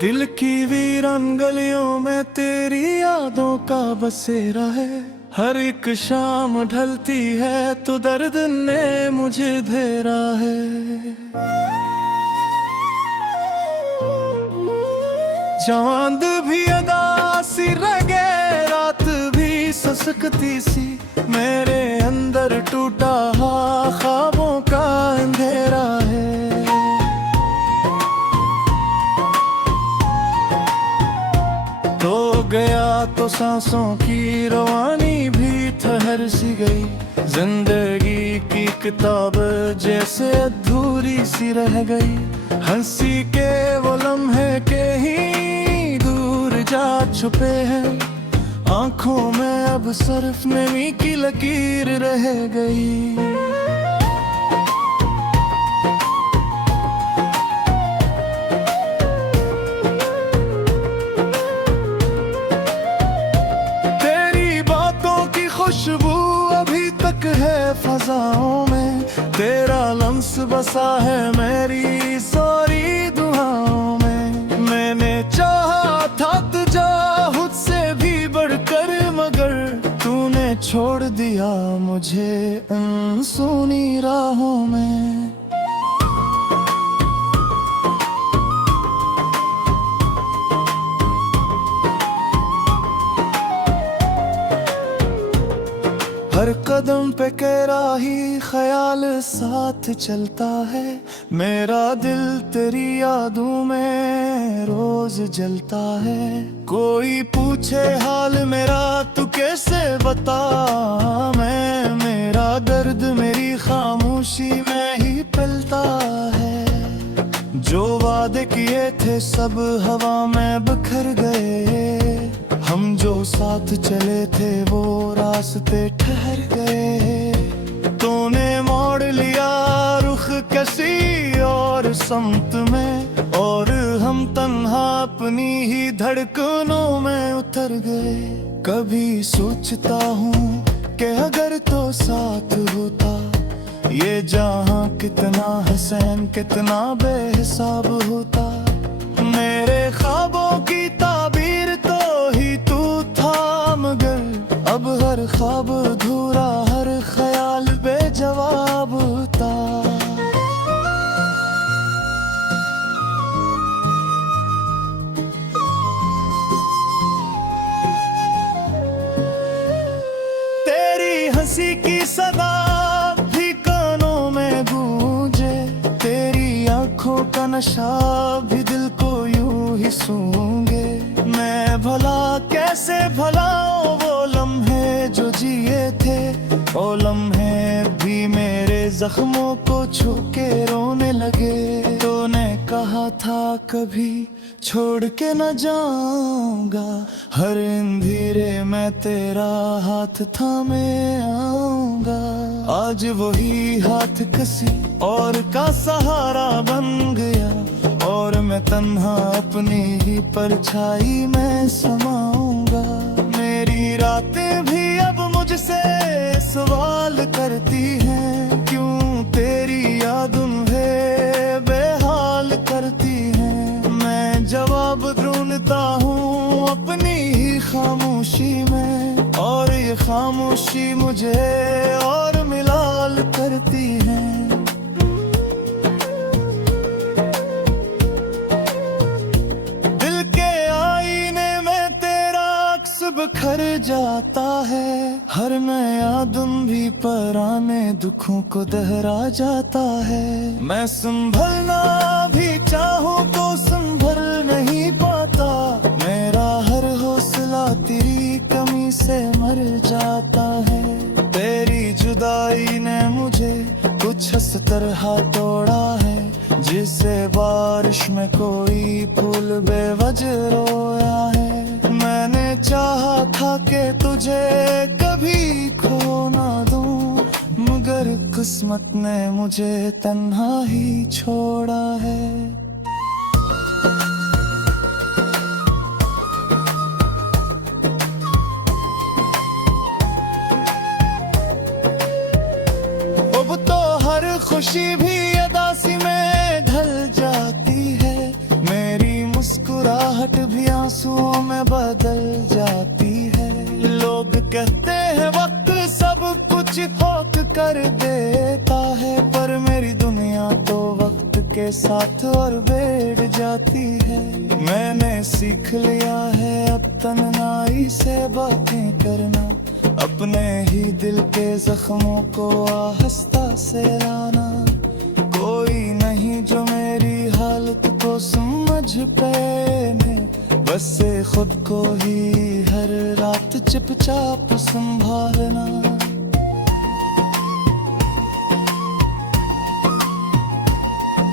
दिल की वीरान गलियों में तेरी यादों का बसेरा है। हर एक शाम ढलती है तो दर्द ने मुझे घेरा है। चांद भी अदा सी लगे, रात भी ससकती सी, मेरे अंदर टूटा ख्वाबों का अंधेरा है। तो गया तो सांसों की रवानी भी ठहर सी गई। जिंदगी की किताब जैसे अधूरी सी रह गई। हंसी के वो लम्हे के ही दूर जा छुपे हैं। आंखों में अब सिर्फ नमी की लकीर रह गई। खुशबू अभी तक है फजाओं में, तेरा लम्स बसा है मेरी सारी दुआओं में। मैंने चाहा था तुझे खुद से भी बढ़कर, मगर तूने छोड़ दिया मुझे इन सुनी राहों में। हर कदम पे तेरा ही ख्याल साथ चलता है। मेरा दिल तेरी यादों में रोज जलता है। कोई पूछे हाल मेरा तू कैसे बता मैं, मेरा दर्द मेरी खामोशी में ही पलता है। जो वादे किए थे सब हवा में बिखर गए। हम जो साथ चले थे वो रास्ते ठहर गए। तूने मोड़ लिया रुख किसी और समत में, और हम तन्हा अपनी ही धड़कनों में उतर गए। कभी सोचता हूँ कि अगर तो साथ होता ये जहां कितना हसीन कितना बेहिसाब होता। मेरे ख्वाबों की ताबीर तो ही तू था, मगर अब हर ख्वाब अधूरा हर ख्याल बेजवाब था। तेरी हंसी की सदा भी कानों में गूंजे, तेरी आंखों का नशा भी दिल को यूं ही सूंघे। मैं भला कैसे भलाऊं वो लम्हे जो जिए थे, वो लम्हे भी मेरे जख्मों को छू के रोने लगे। तूने कहा था कभी छोड़ के न जाऊंगा, हर अंधेरे में तेरा हाथ थामे आऊंगा। आज वही हाथ किसी और का सहारा बन गया, और मैं तन्हा अपनी ही परछाई में समाऊंगा। मेरी रातें भी अब मुझसे सवाल करती हैं, क्यों तेरी याद मुझे बेहाल करती हैं। मैं जवाब ढूंढता हूँ अपनी ही खामोशी में, और ये खामोशी मुझे और मिलाल करती है। बिखर जाता है, हर नया दिन भी पुराने दुखों को दोहरा जाता है। मैं संभलना भी चाहूँ तो संभल नहीं पाता, मेरा हर हौसला तेरी कमी से मर जाता है। तेरी जुदाई ने मुझे कुछ इस तरह तोड़ा है, जिसे बारिश में कोई फूल बेवजह रोया है। मैंने चाहा था कि तुझे कभी खो ना दूं, मगर किस्मत ने मुझे तन्हा ही छोड़ा है। अब तो हर खुशी भी अदासी में ढल जाती है। मेरी मुस्कुरा चिपक कर देता है, पर मेरी दुनिया तो वक्त के साथ और बैठ जाती है। मैंने सीख लिया है अब तन्हाई से बातें करना, अपने ही दिल के जख्मों को आहिस्ता से लाना। कोई नहीं जो मेरी हालत को समझ पाए, बस से खुद को ही हर रात चुपचाप संभालना।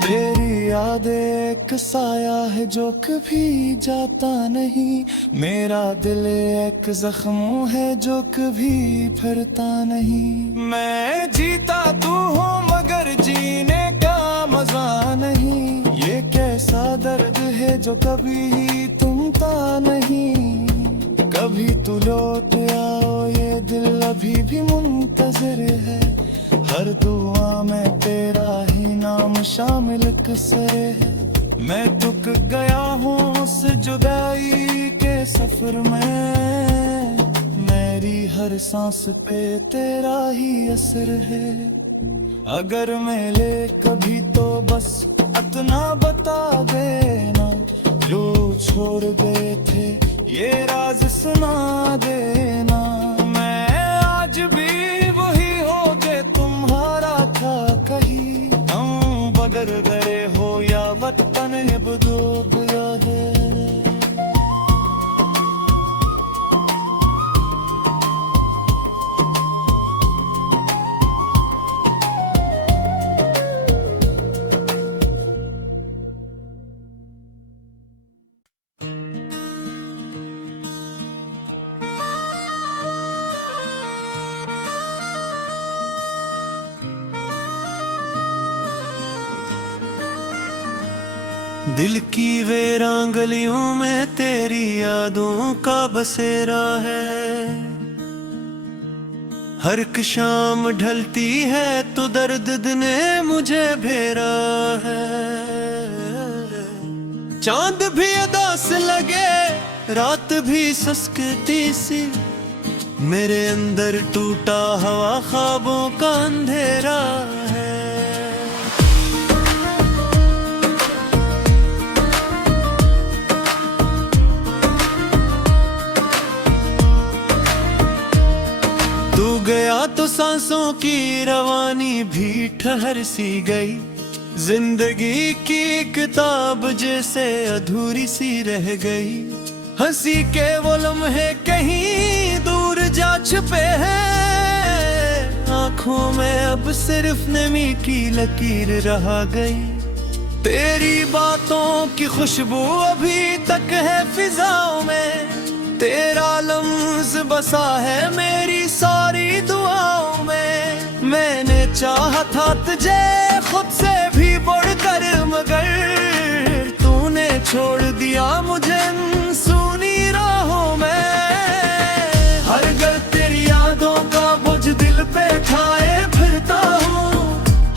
तेरी याद एक साया है जो कभी जाता नहीं, मेरा दिल एक जख्म है जो कभी भरता नहीं। मैं जीता तू हूँ मगर जीने का मजा नहीं, ये कैसा दर्द है जो कभी तुमता नहीं। कभी तू लौट आओ ये दिल अभी भी मुंतजर है, हर दुआ में तेरा ही नाम शामिल कसर है। मैं तुक गया हूँ उस जुदाई के सफर में, मेरी हर सांस पे तेरा ही असर है। अगर मिले कभी तो बस इतना बता देना, जो छोड़ गए थे ये राज सुना देना। मैं आज भी वही हो जे तुम्हारा था कहीं, हम बदल गए हो या वतन बदल गया है। दिल की वीरान गलियों में तेरी यादों का बसेरा है, हर एक शाम ढलती है तो दर्द ने मुझे घेरा है। चांद भी अदास लगे रात भी सस्कती सी, मेरे अंदर टूटा हवा ख्वाबों का अंधेरा है। तू गया तो सांसों की रवानी भी ठहर सी गई, जिंदगी की किताब जैसे अधूरी सी रह गई। हंसी के वो लम्हे कहीं दूर जा छुपे हैं, आंखों में अब सिर्फ नमी की लकीर रह गई। तेरी बातों की खुशबू अभी तक है फिजाओं में, तेरा लम्ज बसा है मेरी सारी दुआओं में। मैंने चाहा था तुझे खुद से भी बढ़कर, मगर तूने छोड़ दिया मुझे सुनी राहों में। हर गल तेरी यादों का बोझ दिल पे खाए फिरता हूँ,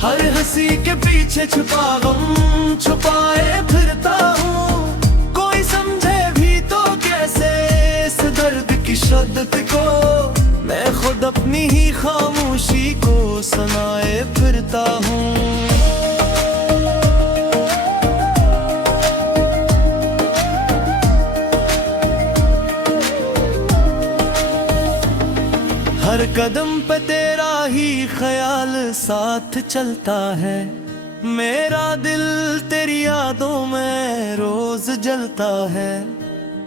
हर हंसी के पीछे छुपा गम छुपाए फिरता हूँ। कोई समझे भी तो कैसे इस दर्द की शिद्दत को, मैं खुद अपनी ही खामोशी को सुनाए फिरता हूँ। हर कदम पे तेरा ही ख्याल साथ चलता है, मेरा दिल तेरी यादों में रोज जलता है।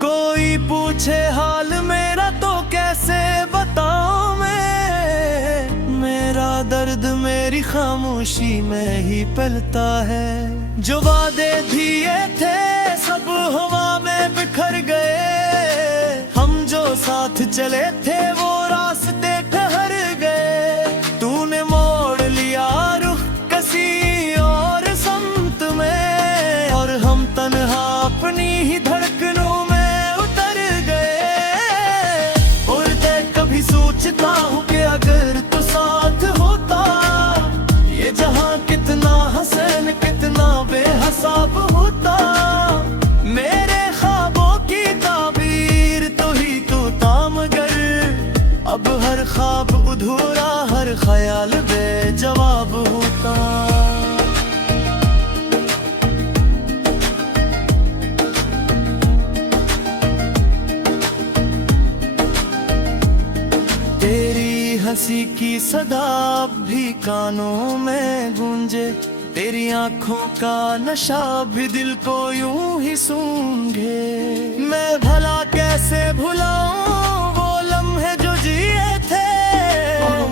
कोई पूछे हाल मेरा तो कैसे बताऊं मैं, मेरा दर्द मेरी खामोशी में ही पलता है। जो वादे दिए थे सब हवा में बिखर गए, हम जो साथ चले थे वो रास्ते ठहर गए। तूने मोड़ लिया रुख किसी और समत में, और हम तन्हा अपनी ही धड़कनों सोचता हूँ कि अगर तो साथ होता, ये जहां कितना हसन कितना बेहिसाब होता। मेरे ख्वाबों की ताबीर तो ही तो था, मगर ख्वाब अधूरा, हर ख्याल बेजवाब होता। तेरी हंसी की सदा भी कानों में गूंजे, तेरी आंखों का नशा भी दिल को यूं ही सूंघे। मैं भला कैसे भुलाऊं वो लम्हे जो जिए थे,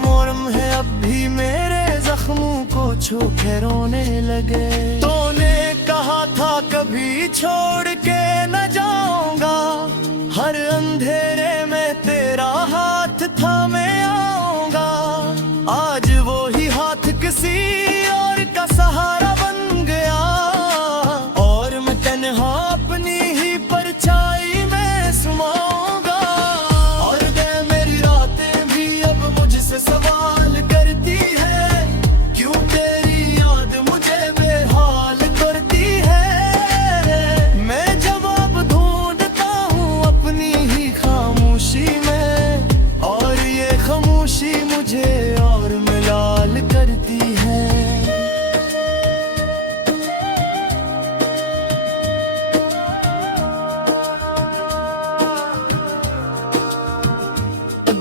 मोरम है अब भी मेरे जख्मों को छू के रोने लगे। तूने कहा था कभी छोड़ के न जाऊंगा, हर अंधेरे में तेरा हाथ थामे आऊंगा। आज वो ही हाथ किसी और का सहारा बन गया, और मैं तन्हा अपनी ही परछाई में सुमाऊंगा। और दे मेरी रातें भी अब मुझसे सवाल करती है, क्यों तेरी याद मुझे बेहाल करती है। मैं जवाब ढूंढता हूँ अपनी ही खामोशी में, और ये खामोशी मुझे और मलाल करती है।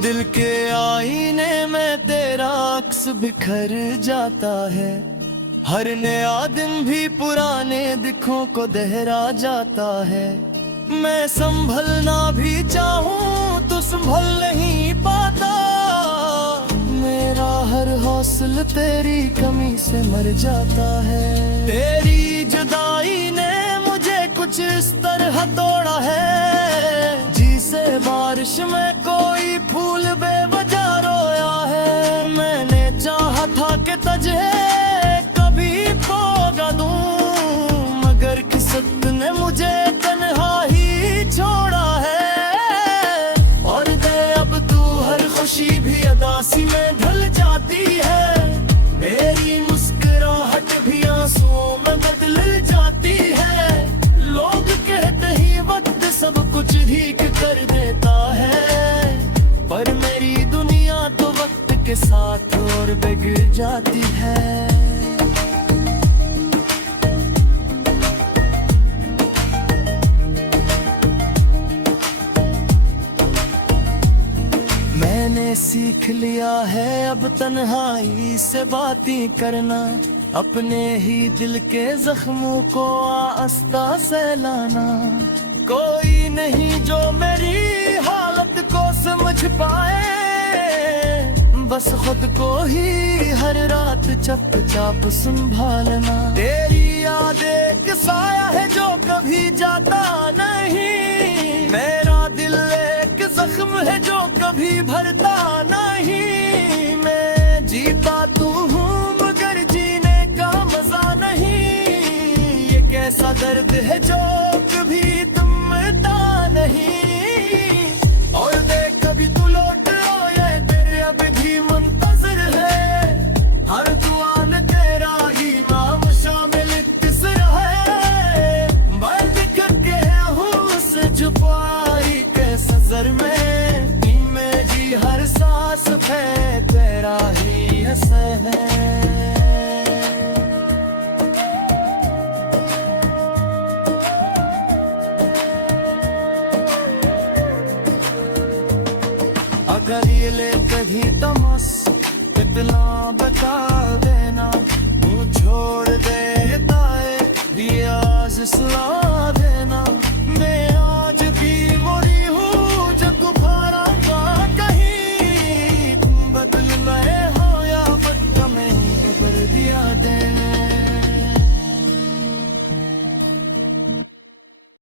दिल के आईने में तेरा अक्स बिखर जाता है, हर नया दिन भी पुराने दिखों को दोहरा जाता है। मैं संभलना भी चाहूँ तो संभल नहीं पाता, मेरा हर हौसला तेरी कमी से मर जाता है। तेरी जुदाई ने मुझे कुछ इस तरह तोड़ा है, जिसे बारिश में कोई फूल बेवजह रोया है। मैंने चाहा था कि तुझे कभी खोगा दूं, मगर किस्मत ने मुझे तन्हा ही छोड़ा है। और दे अब तू हर खुशी भी अदासी में ढल जाती है, मेरी मुस्कुराहट भी आंसुओं में बदल जाती है। लोग कहते ही वक्त सब कुछ ठीक कर देता है, पर मेरी दुनिया तो वक्त के साथ और बिगड़ जाती है। मैंने सीख लिया है अब तन्हाई से बातें करना, अपने ही दिल के जख्मों को आस्ता से लाना। कोई नहीं जो मेरी हालत को समझ पाए, बस खुद को ही हर रात चुपचाप संभालना। तेरी याद एक साया है जो कभी जाता नहीं, मेरा दिल एक जख्म है जो कभी भरता नहीं। मैं जीता तू हूँ मगर जीने का मजा नहीं, ये कैसा दर्द है जो कभी थमता नहीं। और देख कभी तू लौट आए, तेरे अब भी मुंतजर है, हर दुआ में तेरा ही नाम शामिल किस है। मैं बिखर के हूँ उस छुपाई के सजर में, में जी हर सांस पे तेरा ही असर है। अगर ये ले कभी तमस इतना बता